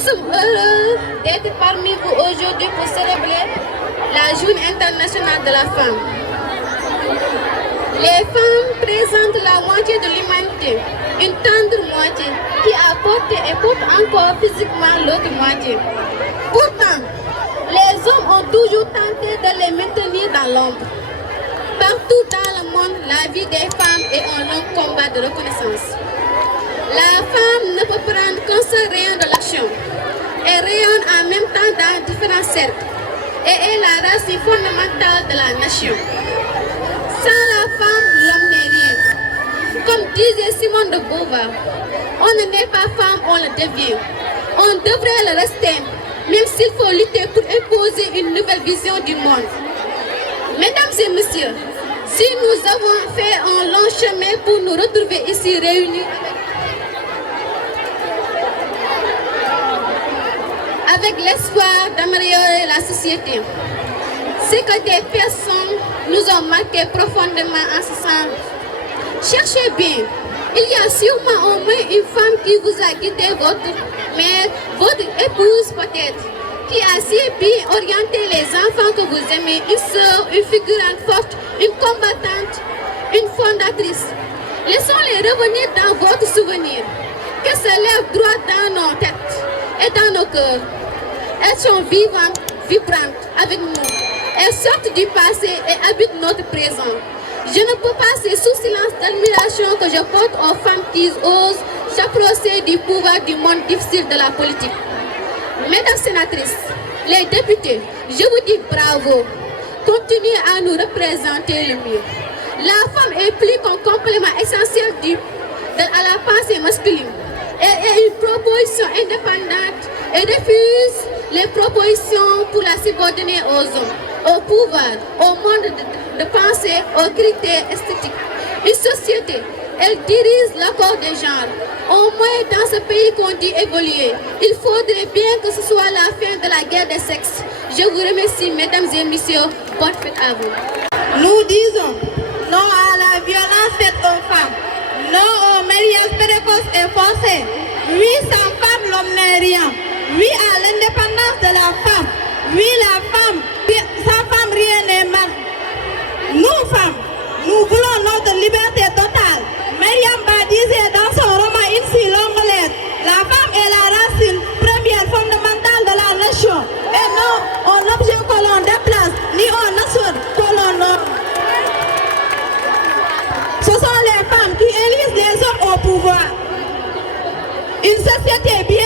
Nous sommes heureux d'être parmi vous aujourd'hui pour célébrer la Journée internationale de la femme. Les femmes présentent la moitié de l'humanité, une tendre moitié qui a porté et porte encore physiquement l'autre moitié. Pourtant, les hommes ont toujours tenté de les maintenir dans l'ombre. Partout dans le monde, la vie des femmes est un long combat de reconnaissance. La femme ne peut prendre qu'un seul rayon de l'action. Elle rayonne en même temps dans différents cercles et est la racine fondamentale de la nation. Sans la femme, l'homme n'est rien. Comme disait Simone de Beauvoir, on ne naît pas femme, on le devient. On devrait le rester, même s'il faut lutter pour imposer une nouvelle vision du monde. Mesdames et messieurs, si nous avons fait un long chemin pour nous retrouver ici réunis avec l'espoir d'améliorer la société, c'est que des personnes nous ont marqué profondément en ce sens. Cherchez bien, il y a sûrement au moins une femme qui vous a guidé, votre mère, votre épouse peut-être, qui a si bien orienté les enfants que vous aimez, une sœur, une figurante forte, une combattante, une fondatrice. Laissons-les revenir dans votre souvenir, que se lève droit dans nos têtes et dans nos cœurs. Elles sont vivantes, vibrantes avec nous. Elles sortent du passé et habitent notre présent. Je ne peux passer sous silence l'admiration que je porte aux femmes qui osent s'approcher du pouvoir du monde difficile de la politique. Mesdames sénatrices, les députés, je vous dis bravo. Continuez à nous représenter le mieux. La femme est plus qu'un complément essentiel à la pensée masculine. Elle est une proposition indépendante et refuse les propositions pour la subordonner aux hommes, au pouvoir, au monde de pensée, aux critères esthétiques. Une société, elle dirige l'accord des genres. Au moins dans ce pays qu'on dit évoluer, il faudrait bien que ce soit la fin de la guerre des sexes. Je vous remercie, mesdames et messieurs. Bonne fête à vous. Nous disons non à la violence faite aux femmes, non au mariage précoce et forcé. Oui, sans femme, l'homme n'est rien. Oui à l'indépendance de la femme. Oui, la femme, sans femme, rien n'est mal. Nous, femmes, nous voulons notre liberté totale. Myriam Ba disait dans son roman Une si longue lettre, la femme est la racine première fondamentale de la nation. Et non un objet que l'on déplace, ni un nation que l'on nomme. Ce sont les femmes qui élisent les hommes au pouvoir. Une société bien